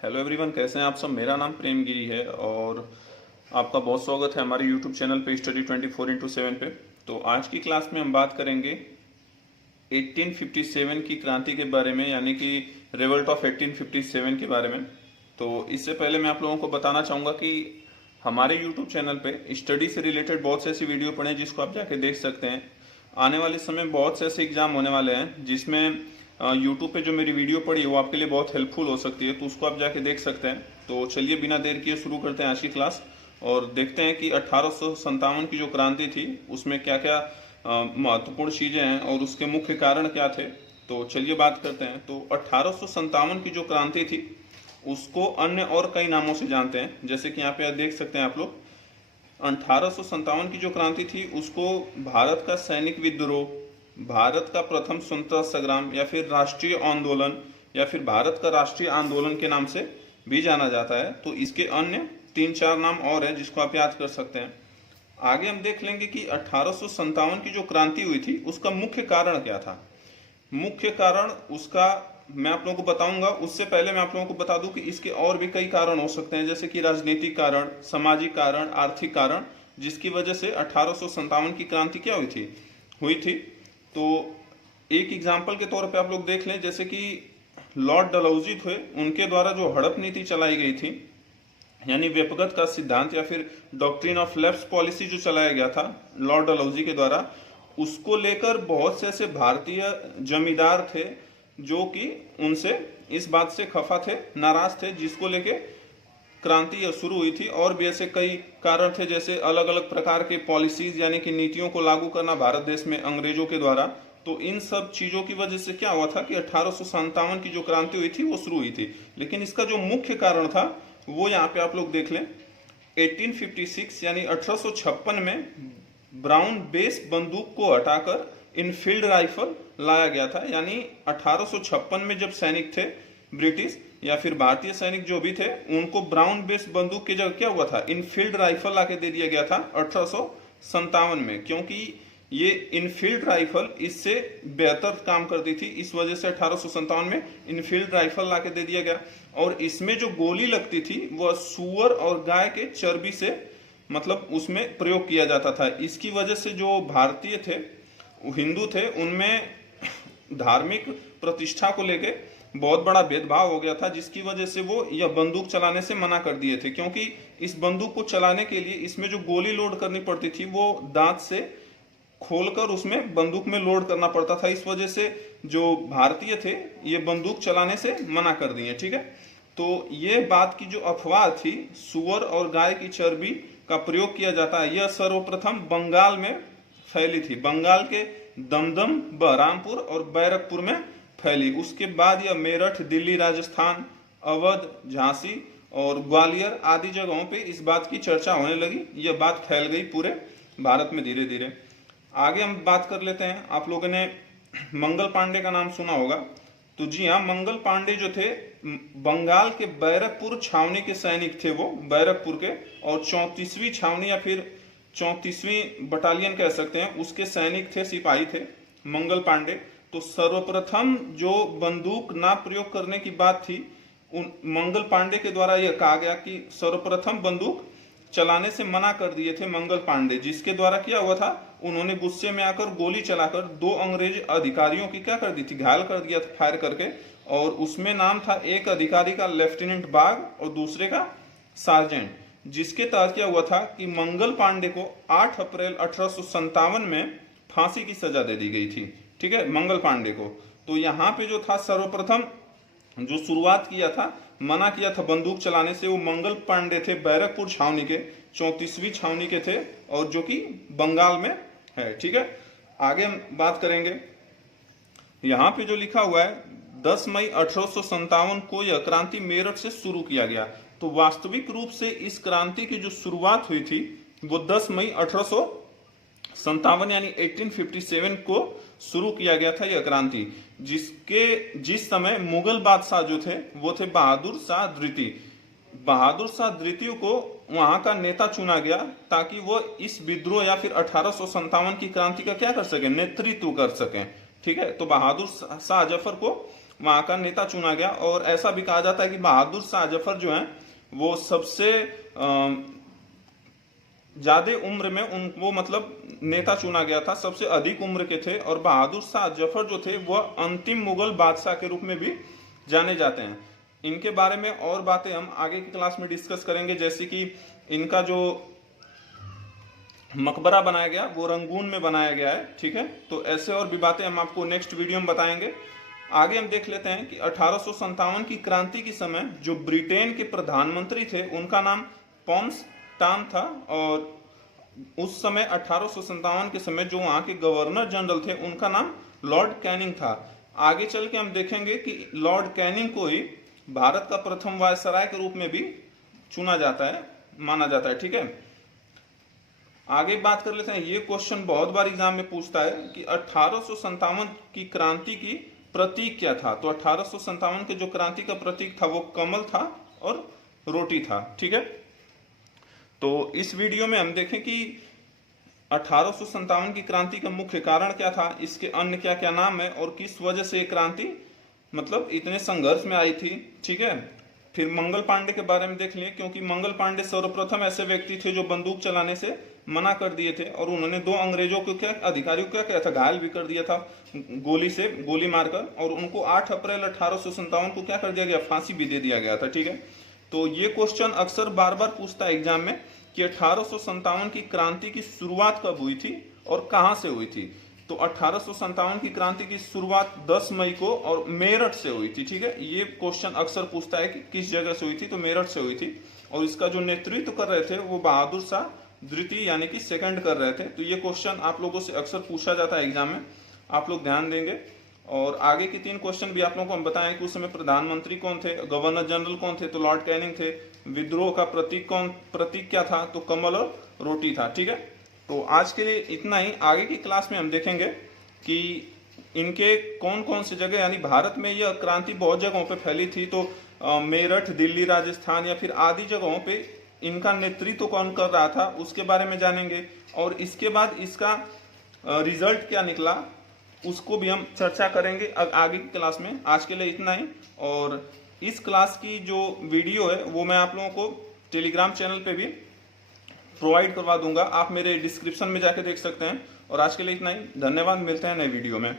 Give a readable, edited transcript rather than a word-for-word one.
Hello everyone, कैसे हैं आप सब। मेरा नाम प्रेम गिरी है और आपका बहुत स्वागत है हमारे यूट्यूब चैनल पे स्टडी 24x7 पे। तो आज की क्लास में हम बात करेंगे 1857 की क्रांति के बारे में, यानी कि रिवोल्ट ऑफ 1857 के बारे में। तो इससे पहले मैं आप लोगों को बताना चाहूँगा कि हमारे यूट्यूब चैनल पे स्टडी से रिलेटेड बहुत से ऐसी वीडियो पड़े हैं जिसको आप जाके देख सकते हैं। आने वाले समय बहुत से ऐसे एग्जाम होने वाले हैं जिसमें यूट्यूब पे जो मेरी वीडियो पड़ी है वो आपके लिए बहुत हेल्पफुल हो सकती है, तो उसको आप जाके देख सकते हैं। तो चलिए बिना देर किए शुरू करते हैं आज की क्लास और देखते हैं कि 1857 की जो क्रांति थी उसमें क्या क्या महत्वपूर्ण चीजें हैं और उसके मुख्य कारण क्या थे। तो चलिए बात करते हैं। तो 1857 की जो क्रांति थी उसको अन्य और कई नामों से जानते हैं, जैसे कि यहाँ पे देख सकते हैं आप लोग। 1857 की जो क्रांति थी उसको भारत का सैनिक विद्रोह, भारत का प्रथम स्वतंत्रता संग्राम या फिर राष्ट्रीय आंदोलन या फिर भारत का राष्ट्रीय आंदोलन के नाम से भी जाना जाता है। तो इसके अन्य 3-4 नाम और हैं जिसको आप याद कर सकते हैं। आगे हम देख लेंगे कि 1857 की जो क्रांति हुई थी उसका मुख्य कारण क्या था। मुख्य कारण उसका मैं आप लोगों को बताऊंगा। उससे पहले मैं आप लोगों को बता दूं कि इसके और भी कई कारण हो सकते हैं, जैसे कि राजनीतिक कारण, सामाजिक कारण, आर्थिक कारण, जिसकी वजह से 1857 की क्रांति क्या हुई थी। तो एक एग्जाम्पल के तौर पे आप लोग देख लें, जैसे कि लॉर्ड डलहौजी थे, उनके द्वारा जो हड़प नीति चलाई गई थी, यानी व्यपगत का सिद्धांत या फिर डॉक्ट्रिन ऑफ लेफ्ट पॉलिसी जो चलाया गया था लॉर्ड डलहौजी के द्वारा, उसको लेकर बहुत से ऐसे भारतीय जमींदार थे जो कि उनसे इस बात से खफा थे, नाराज थे, जिसको लेके क्रांति शुरू हुई थी। और भी ऐसे कई कारण थे, जैसे अलग अलग प्रकार के पॉलिसीज यानी कि नीतियों को लागू करना भारत देश में अंग्रेजों के द्वारा। तो इन सब चीजों की वजह से क्या हुआ था कि 1857 की जो क्रांति हुई थी वो शुरू हुई थी। लेकिन इसका जो मुख्य कारण था वो यहाँ पे आप लोग देख लें। 1856 यानी 1856 में ब्राउन बेस बंदूक को हटाकर इनफील्ड राइफल लाया गया था। यानी 1856 में जब सैनिक थे ब्रिटिश या फिर भारतीय सैनिक जो भी थे, उनको ब्राउन बेस बंदूक की जगह क्या हुआ था, इनफील्ड राइफल लाके दे दिया गया था 1857 में, क्योंकि ये इनफील्ड राइफल इससे बेहतर काम करती थी। इस वजह से 1857 में इनफील्ड राइफल लाके दे दिया गया। और इसमें जो गोली लगती थी वह सुअर और गाय के चर्बी से मतलब उसमें प्रयोग किया जाता था। इसकी वजह से जो भारतीय थे, हिंदू थे, उनमें धार्मिक प्रतिष्ठा को लेके बहुत बड़ा भेदभाव हो गया था, जिसकी वजह से वो यह बंदूक चलाने से मना कर दिए थे। क्योंकि इस बंदूक को चलाने के लिए इसमें जो गोली लोड करनी पड़ती थी वो दांत से खोलकर उसमें बंदूक में लोड करना पड़ता था। इस वजह से जो भारतीय थे ये बंदूक चलाने से मना कर दिए। ठीक है, तो ये बात की जो अफवाह थी सुअर और गाय की चर्बी का प्रयोग किया जाता है, यह सर्वप्रथम बंगाल में फैली थी। बंगाल के दमदम, बहरामपुर और बैरकपुर में फैली। उसके बाद यह मेरठ, दिल्ली, राजस्थान, अवध, झांसी और ग्वालियर आदि जगहों पे इस बात की चर्चा होने लगी। यह बात फैल गई पूरे भारत में धीरे धीरे। आगे हम बात कर लेते हैं। आप लोगों ने मंगल पांडे का नाम सुना होगा। तो जी हाँ, मंगल पांडे जो थे बंगाल के बैरकपुर छावनी के सैनिक थे, वो बैरकपुर के, और 34वीं छावनी या फिर 34वीं बटालियन कह सकते हैं, उसके सैनिक थे, सिपाही थे मंगल पांडे। तो सर्वप्रथम जो बंदूक ना प्रयोग करने की बात थी, उन मंगल पांडे के द्वारा यह कहा गया कि सर्वप्रथम बंदूक चलाने से मना कर दिए थे मंगल पांडे, जिसके द्वारा क्या हुआ था, उन्होंने गुस्से में आकर गोली चलाकर 2 अंग्रेज अधिकारियों की क्या कर दी थी, घायल कर दिया था फायर करके। और उसमें नाम था एक अधिकारी का लेफ्टिनेंट बाग और दूसरे का सार्जेंट, जिसके तहत क्या हुआ था कि मंगल पांडे को 8 अप्रैल 1857 में फांसी की सजा दे दी गई थी। ठीक है, मंगल पांडे को। तो यहाँ पे जो था सर्वप्रथम जो शुरुआत किया था, मना किया था बंदूक चलाने से, वो मंगल पांडे थे, बैरकपुर छावनी के 34वीं छावनी के थे, और जो कि बंगाल में है। ठीक है, आगे हम बात करेंगे। यहाँ पे जो लिखा हुआ है 10 मई 1857 को यह क्रांति मेरठ से शुरू किया गया। तो वास्तविक रूप से इस क्रांति की जो शुरुआत हुई थी वो 10 मई 1857 यानी 1857 को शुरू किया गया था यह क्रांति, जिस समय मुगल बादशाह जो थे वो थे बहादुर शाह द्वितीय। बहादुर शाह द्वितीय को वहां का नेता चुना गया ताकि वो इस विद्रोह या फिर 1857 की क्रांति का क्या कर सके, नेतृत्व कर सके। ठीक है, तो बहादुर शाह जफर को वहां का नेता चुना गया। और ऐसा भी कहा जाता है कि बहादुर शाह जफर जो है वो सबसे ज्यादा उम्र में वो मतलब नेता चुना गया था, सबसे अधिक उम्र के थे। और बहादुर शाह जफर जो थे वह अंतिम मुगल बादशाह के रूप में भी जाने जाते हैं। इनके बारे में और बातें हम आगे की क्लास में डिस्कस करेंगे, जैसे कि इनका जो मकबरा बनाया गया वो रंगून में बनाया गया है, ठीक है। तो ऐसे और भी बातें हम आपको नेक्स्ट वीडियो में बताएंगे। आगे हम देख लेते हैं कि 1857 की क्रांति के समय जो ब्रिटेन के प्रधानमंत्री थे उनका नाम पॉम्स टान था। और उस समय 1857 के समय जो वहां के गवर्नर जनरल थे उनका नाम लॉर्ड कैनिंग था। आगे चल के हम देखेंगे कि लॉर्ड कैनिंग को ही भारत का प्रथम वायसराय के रूप में भी चुना जाता है, माना जाता है, ठीक है। आगे बात कर लेते हैं, ये क्वेश्चन बहुत बार एग्जाम में पूछता है कि 1857 की क्रांति की प्रतीक क्या था। तो 1857 के जो क्रांति का प्रतीक था वो कमल था और रोटी था, ठीक है। तो इस वीडियो में हम देखें कि 1857 की क्रांति का मुख्य कारण क्या था, इसके अन्य क्या क्या नाम है और किस वजह से ये क्रांति मतलब इतने संघर्ष में आई थी, ठीक है। फिर मंगल पांडे के बारे में देख लिए, क्योंकि मंगल पांडे सर्वप्रथम ऐसे व्यक्ति थे जो बंदूक चलाने से मना कर दिए थे और उन्होंने 2 अंग्रेजों को अधिकारियों को क्या किया था, घायल भी कर दिया था गोली मारकर। और उनको 8 अप्रैल 1857 को क्या कर दिया गया, फांसी भी दे दिया गया था, ठीक है। तो ये क्वेश्चन अक्सर बार बार पूछता है एग्जाम में कि 1857 की क्रांति की शुरुआत कब हुई थी और कहां से हुई थी। तो 1857 की क्रांति की शुरुआत 10 मई को और मेरठ से हुई थी, ठीक है। ये क्वेश्चन अक्सर पूछता है कि किस जगह से हुई थी, तो मेरठ से हुई थी। और इसका जो नेतृत्व कर रहे थे वो बहादुर शाह द्वितीय यानी कि सेकंड कर रहे थे। तो ये क्वेश्चन आप लोगों से अक्सर पूछा जाता है एग्जाम में, आप लोग ध्यान देंगे। और आगे के 3 क्वेश्चन भी आप लोगों को हम बताएं कि उस समय प्रधानमंत्री कौन थे, गवर्नर जनरल कौन थे, तो लॉर्ड कैनिंग थे। विद्रोह का प्रतीक क्या था, तो कमल और रोटी था, ठीक है। तो आज के लिए इतना ही। आगे की क्लास में हम देखेंगे कि इनके कौन कौन सी जगह, यानी भारत में यह क्रांति बहुत जगहों पे फैली थी, तो मेरठ, दिल्ली, राजस्थान या फिर आदि जगहों पे इनका नेतृत्व कौन कर रहा था उसके बारे में जानेंगे। और इसके बाद इसका रिजल्ट क्या निकला उसको भी हम चर्चा करेंगे आगे की क्लास में। आज के लिए इतना ही। और इस क्लास की जो वीडियो है वो मैं आप लोगों को टेलीग्राम चैनल पे भी प्रोवाइड करवा दूंगा, आप मेरे डिस्क्रिप्शन में जाके देख सकते हैं। और आज के लिए इतना ही, धन्यवाद, मिलते हैं नए वीडियो में।